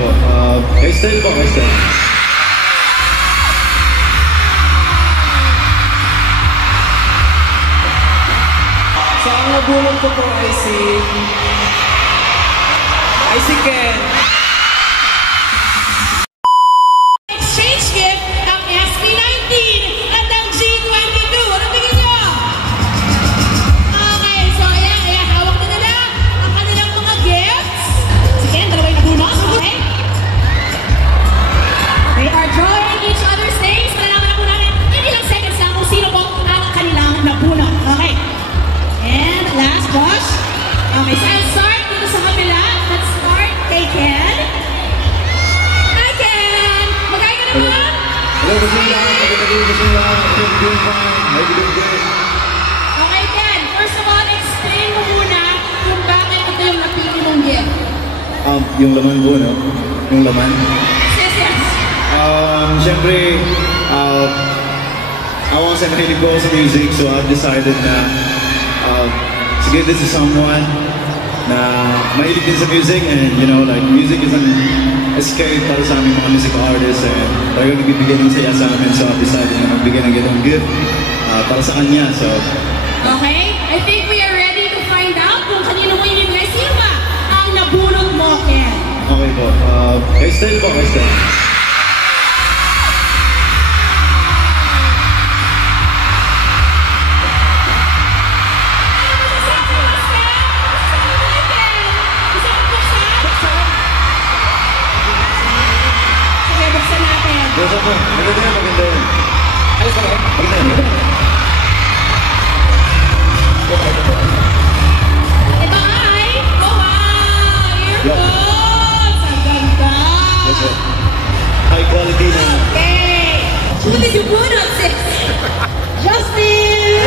po. K-style po, K-style. So, ang nabulong ko po ay si Ken. Exchange gift ng SB19 at ng G22. Ano tingin nyo? Okay, so ayan, hawak na nila ang kanilang mga gifts. Si Ken, dalaway na bunot, okay? They are drawing each other's names. Malalaman na po natin in ilang seconds lang kung sino po ang kanilang nabunot. Okay. And last, Josh. Okay, so I'll start dito sa kabila. Let's start kay Ken. Hi, Ken! Magay ka naman? Hello, Basila. Basila. I'm doing fine. How you doing good? Okay, Ken. First of all, explain mo muna kung bakit ito yung napili mong gift. Yung laman po, no? Yung laman. Yes, yes. Siyempre, I want to mahilig po sa music, so I've decided na to give this to someone na mahilig din sa music, and you know, like, music is an escape para sa aming mga music artists, and talagang nagbibigay ng saya sa amin, so I've decided na magbigay ng ganong gift para sa kanya, so... Okay, I think we are ready to find out kung kanino mo inibigay. Sino ba ang nabunot mo, Ken? Okay po, K-style po, K-style. Maganda yan, maganda yan. Alis ka ba? Maganda yan. Ito ay, oh wow, earphones! Ang ganda! Yes, sir. High quality na. Okay! Who did you bunot, sis? Justin!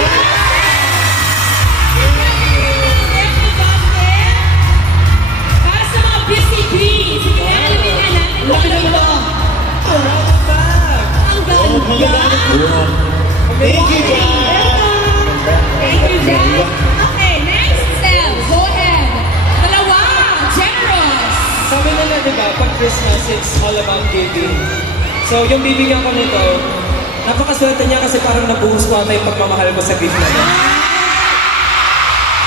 Para sa mga busy bees, sige, alamin na natin kung ano ito. Ang ganda! Thank you, John. Thank you, John. Okay, next step. Go ahead. Dalawa, generous. Sabi nila, di ba, pag Christmas, it's all about giving. So, yung bibigyan ko nito, napakaswerte niya kasi parang nabuhos ko ata yung pagmamahal ko sa gift na niya.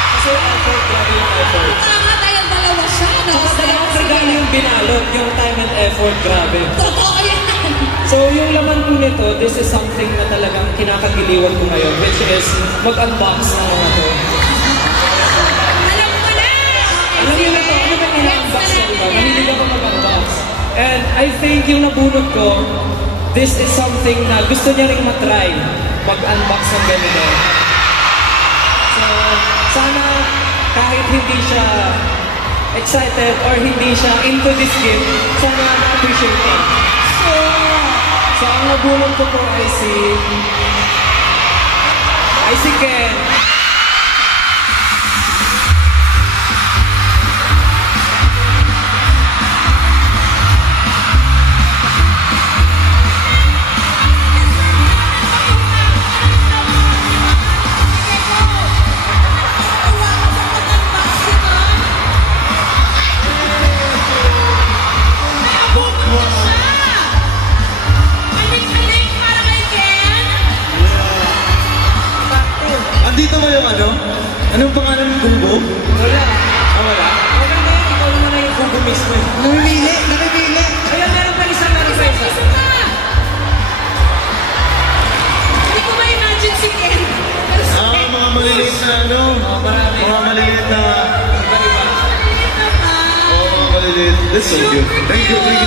Kasi effort, grabe yung effort. Tama tayong dalawa siya, no? Saka dalawang regalo yung binalot, yung time and effort, grabe. Totoo yan. So, yung laman po nito, this is something na talagang kinakagiliwan ko ngayon, which is mag-unbox ng mga to. Alam mo na! Alam niyo na to, ano ba ina-unbox na diba? Mahilig ako mag-unbox. And I think yung nabunot ko, this is something na gusto niya rin matry, mag-unbox ng ganito. So, sana kahit hindi siya excited or hindi siya into this gift, sana na-appreciate niya. So, ang nabulong ko po ay si Ken. Andito ba yung ano? Anong pangalan ng Kumbo? Wala. Wala? Okay na yun, ikaw naman na yung kubo mismo. Namimili! Namimili! Ayun, meron pa isa. Isa pa! Hindi ko ma-imagine si Ken. Mga maliliit na ano? Marami. Mga maliliit na... Iba-iba. Maliliit na pa. Mga maliliit. That's so good. Thank you, thank you.